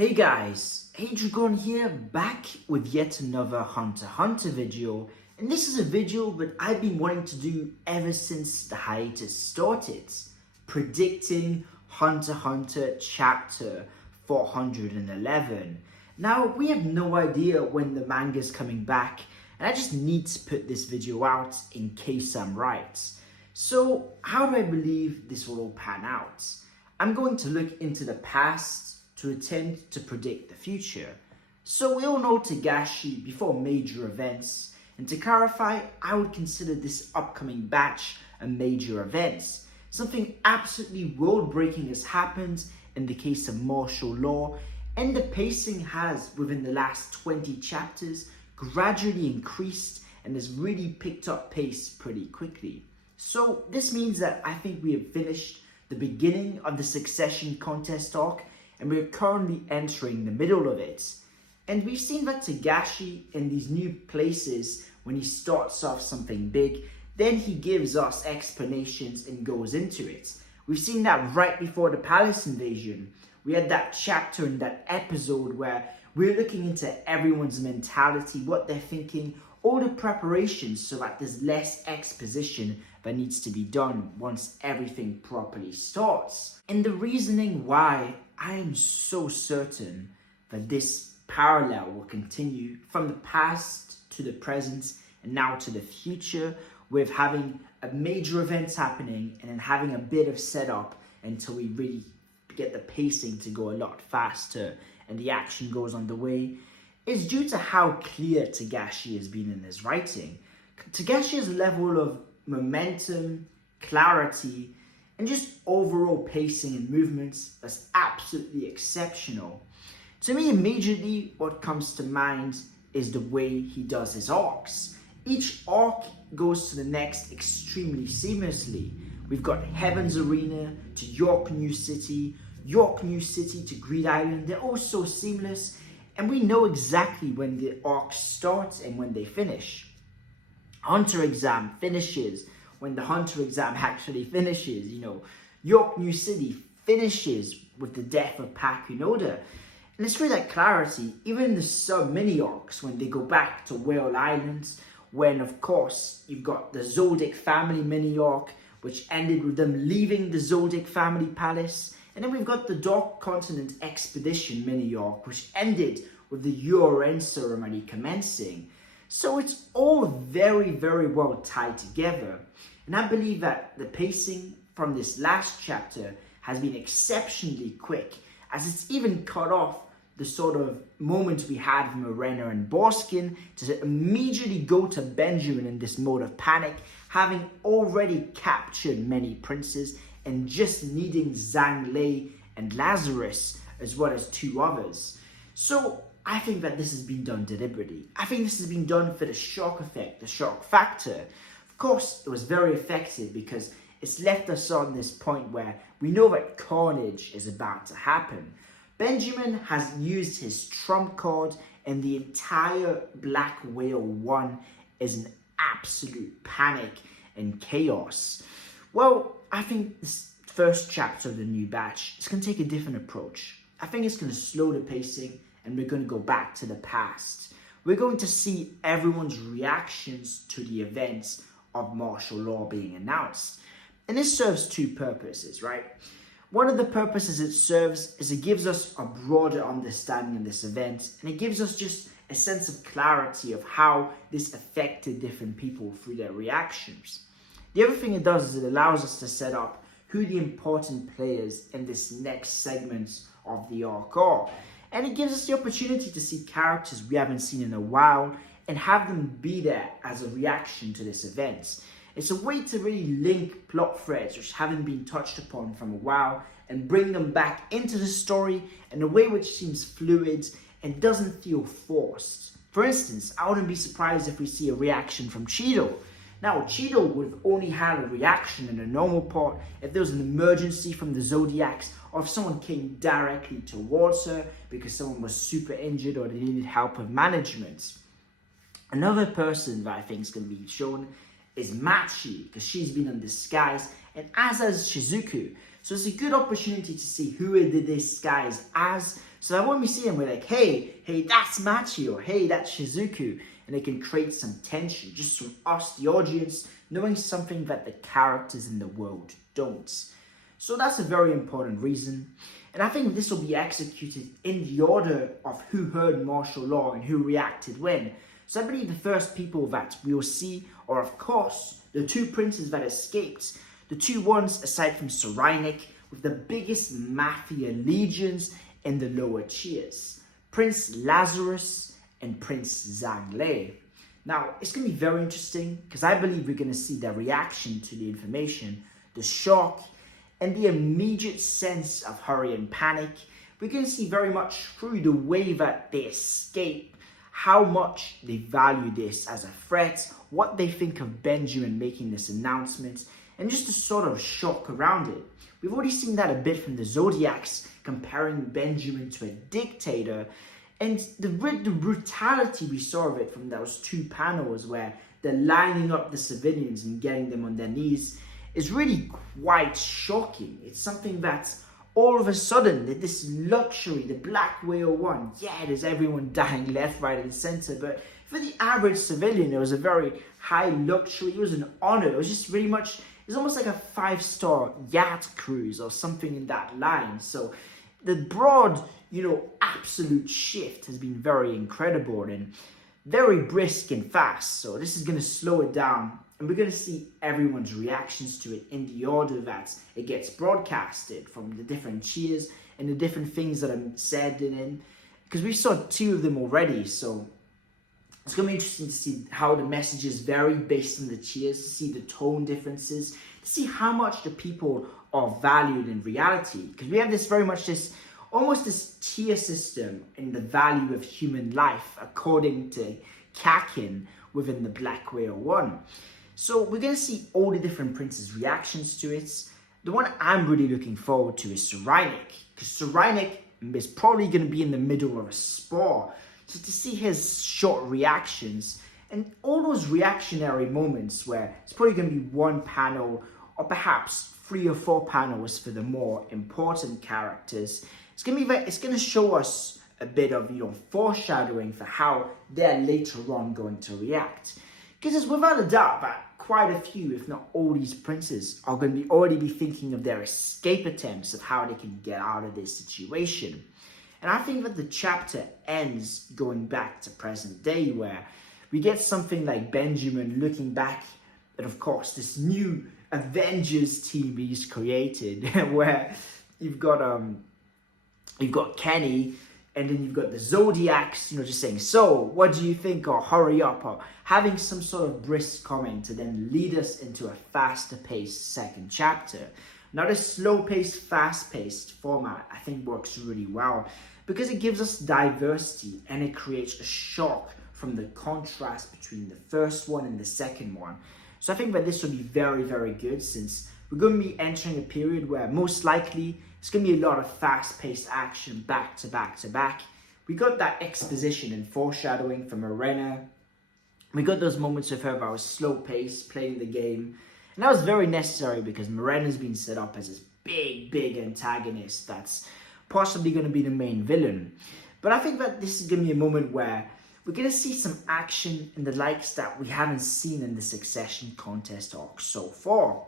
Hey guys, Dragon here, back with yet another Hunter x Hunter video, and this is a video that I've been wanting to do ever since the hiatus started, predicting Hunter x Hunter chapter 411. Now, we have no idea when the manga's coming back, and I just need to put this video out in case I'm right. So, how do I believe this will all pan out? I'm going to look into the past to attempt to predict the future. So we all know Togashi before major events, and to clarify, I would consider this upcoming batch a major event. Something absolutely world-breaking has happened in the case of martial law, and the pacing has, within the last 20 chapters, gradually increased and has really picked up pace pretty quickly. So this means that I think we have finished the beginning of the succession contest arc, and we're currently entering the middle of it. And we've seen that Togashi in these new places, when he starts off something big, then he gives us explanations and goes into it. We've seen that right before the palace invasion. We had that chapter in that episode where we're looking into everyone's mentality, what they're thinking, all the preparations so that there's less exposition that needs to be done once everything properly starts. And the reasoning why I am so certain that this parallel will continue from the past to the present and now to the future, with having a major event happening and then having a bit of setup until we really get the pacing to go a lot faster and the action goes underway, is due to how clear Togashi has been in his writing. Togashi's level of momentum, clarity, and just overall pacing and movements is absolutely exceptional. To me, immediately what comes to mind is the way he does his arcs. Each arc goes to the next extremely seamlessly. We've got Heaven's Arena to York New City to Greed Island. They're all so seamless, and we know exactly when the arcs start and when they finish. Hunter exam finishes when the Hunter exam actually finishes. York New City finishes with the death of Pakunoda. And it's through that clarity, even in the sub-mini arcs, when they go back to Whale Islands, when, of course, you've got the Zoldyck family mini arc, which ended with them leaving the Zoldyck family palace. And then we've got the Dark Continent expedition mini arc, which ended with the year-end ceremony commencing. So it's all very, very well tied together. And I believe that the pacing from this last chapter has been exceptionally quick, as it's even cut off the sort of moment we had from Arena and Borskin to immediately go to Benjamin in this mode of panic, having already captured many princes and just needing Zhang Lei and Lazarus as well as two others. So I think that this has been done deliberately. I think this has been done for the shock effect, the shock factor. Of course, it was very effective because it's left us on this point where we know that carnage is about to happen. Benjamin has used his trump card, and the entire Black Whale 1 is an absolute panic and chaos. Well, I think this first chapter of the new batch is going to take a different approach. I think it's going to slow the pacing, and we're going to go back to the past. We're going to see everyone's reactions to the events of martial law being announced. And this serves two purposes, right? One of the purposes it serves is it gives us a broader understanding of this event, and it gives us just a sense of clarity of how this affected different people through their reactions. The other thing it does is it allows us to set up who the important players in this next segment of the arc are. And it gives us the opportunity to see characters we haven't seen in a while and have them be there as a reaction to this event. It's a way to really link plot threads which haven't been touched upon from a while and bring them back into the story in a way which seems fluid and doesn't feel forced. For instance, I wouldn't be surprised if we see a reaction from Cheeto. Now, Cheeto would have only had a reaction in the normal part if there was an emergency from the Zodiacs, or if someone came directly towards her because someone was super injured or they needed help with management. Another person that I think is going to be shown is Machi, because she's been on disguise, and as has Shizuku. So it's a good opportunity to see who they disguise as, So that when we see them, we're like, hey, that's Machi, or hey, that's Shizuku. And it can create some tension just from us, the audience, knowing something that the characters in the world don't. So that's a very important reason. And I think this will be executed in the order of who heard martial law and who reacted when. So I believe the first people that we will see are, of course, the two princes that escaped. The two ones, aside from Tsureinik, with the biggest mafia legions in the lower tiers. Prince Lazarus and Prince Zhangle. Now, it's going to be very interesting because I believe we're going to see their reaction to the information, the shock, and the immediate sense of hurry and panic. We're going to see very much through the way that they escape, how much they value this as a threat, what they think of Benjamin making this announcement, and just the sort of shock around it. We've already seen that a bit from the Zodiacs, comparing Benjamin to a dictator, and the brutality we saw of it from those two panels where they're lining up the civilians and getting them on their knees is really quite shocking. It's something that's all of a sudden, that this luxury, the Black Whale One, yeah, there's everyone dying left, right, and center, but for the average civilian, it was a very high luxury, it was an honor, it was just really much, it's almost like a 5-star yacht cruise or something in that line. So the broad, absolute shift has been very incredible and very brisk and fast. So this is going to slow it down, and we're going to see everyone's reactions to it in the order that it gets broadcasted, from the different cheers and the different things that are said in it, because we saw 2 of them already. So it's going to be interesting to see how the messages vary based on the cheers, to see the tone differences, to see how much the people are valued in reality. Because we have this very much almost this tier system in the value of human life according to Kakin within the Black Whale One. So we're going to see all the different princes' reactions to it. The one I'm really looking forward to is Tsureinik, because Tsureinik is probably going to be in the middle of a spar. So to see his short reactions and all those reactionary moments where it's probably going to be one panel or perhaps 3 or 4 panels for the more important characters. It's going to show us a bit of foreshadowing for how they're later on going to react. Because it's without a doubt that quite a few, if not all these princes, are going to already be thinking of their escape attempts, of how they can get out of this situation. And I think that the chapter ends going back to present day, where we get something like Benjamin looking back at, of course, this new Avengers team he's created, where you've got Kenny, and then you've got the Zodiacs, just saying, so, what do you think, or hurry up, or having some sort of brisk comment to then lead us into a faster-paced second chapter. Now, this slow-paced, fast-paced format, I think, works really well, because it gives us diversity, and it creates a shock from the contrast between the first one and the second one. So I think that this will be very, very good, since we're going to be entering a period where most likely it's going to be a lot of fast-paced action back to back to back. We got that exposition and foreshadowing from Arena. We got those moments with her that was slow-paced, playing the game. And that was very necessary because Morena's been set up as this big antagonist that's possibly going to be the main villain. But I think that this is going to be a moment where we're going to see some action and the likes that we haven't seen in the Succession contest arc so far.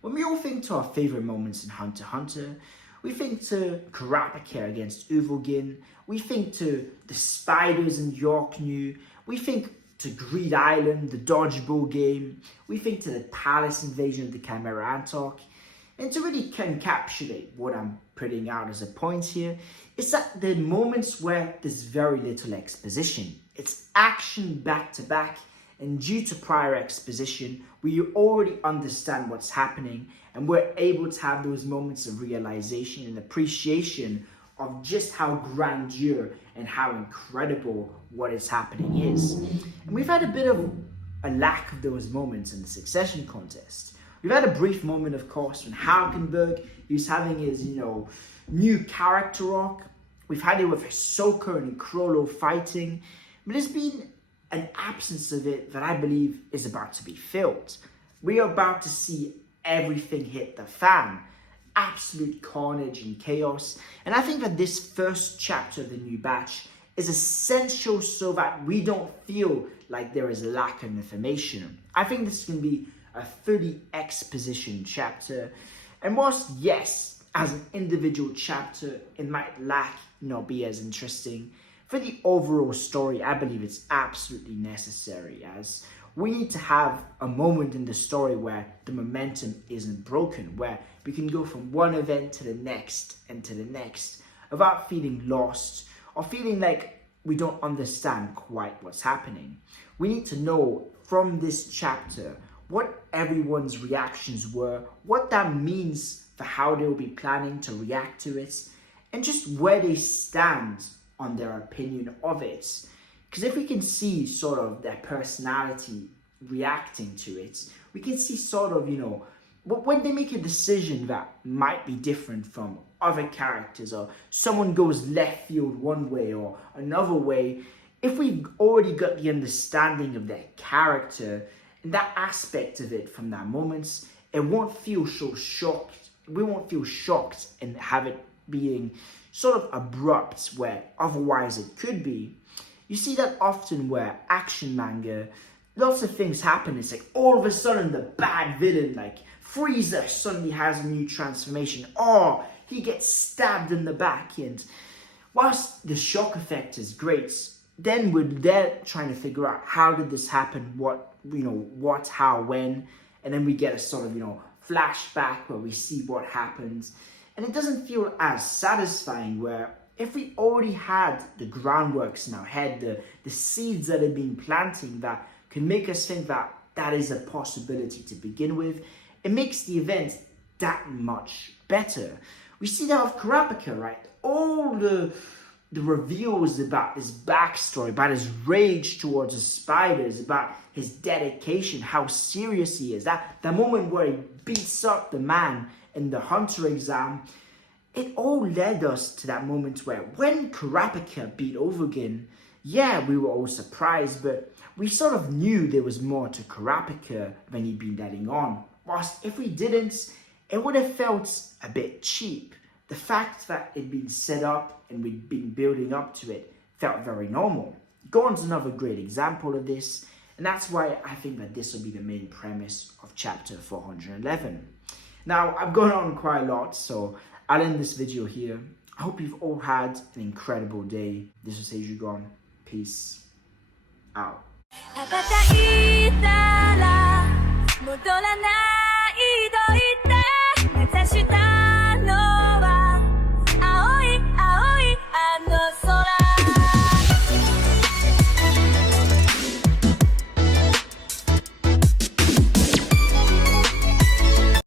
When we all think to our favorite moments in Hunter x Hunter, we think to Kurapika against Uvogin, we think to the spiders in Yorknew, we think to Greed Island, the dodgeball game, we think to the palace invasion of the Chimera Antark. And to really encapsulate what I'm putting out as a point here, is that the moments where there's very little exposition. It's action back to back, and due to prior exposition, we already understand what's happening, and we're able to have those moments of realization and appreciation of just how grandeur and how incredible what is happening is. And we've had a bit of a lack of those moments in the Succession contest. We've had a brief moment, of course, when Haukenberg, he's having his, new character arc. We've had it with Hisoka and Krollo fighting, but there's been an absence of it that I believe is about to be filled. We are about to see everything hit the fan. absolute carnage and chaos. And I think that this first chapter of the new batch is essential so that we don't feel like there is a lack of information. I think this can be a fully exposition chapter. And whilst, yes, as an individual chapter, it might not be as interesting, for the overall story, I believe it's absolutely necessary, as we need to have a moment in the story where the momentum isn't broken, where we can go from one event to the next and to the next without feeling lost or feeling like we don't understand quite what's happening. We need to know from this chapter what everyone's reactions were, what that means for how they'll be planning to react to it, and just where they stand on their opinion of it. Because if we can see sort of their personality reacting to it, we can see sort of, when they make a decision that might be different from other characters, or someone goes left field one way or another way, if we've already got the understanding of their character and that aspect of it from that moment, it won't feel so shocked. We won't feel shocked and have it being sort of abrupt where otherwise it could be. You see that often where action manga, lots of things happen. It's like all of a sudden the bad villain, like Frieza, suddenly has a new transformation. Or he gets stabbed in the back. And whilst the shock effect is great, then we're there trying to figure out how did this happen, what, how, when. And then we get a sort of, flashback where we see what happens. And it doesn't feel as satisfying where if we already had the groundworks in our head, the seeds that have been planting that can make us think that that is a possibility to begin with, it makes the event that much better. We see that with Kurapika, right? All the reveals about his backstory, about his rage towards the spiders, about his dedication, how serious he is. That moment where he beats up the man in the hunter exam, it all led us to that moment where when Kurapika beat Overgen, yeah, we were all surprised, but we sort of knew there was more to Kurapika than he'd been letting on. Whilst if we didn't, it would have felt a bit cheap. The fact that it'd been set up and we'd been building up to it felt very normal. Gon's another great example of this, and that's why I think that this will be the main premise of chapter 411. Now, I've gone on quite a lot, so I'll end this video here. I hope you've all had an incredible day. This was Gon. Peace out.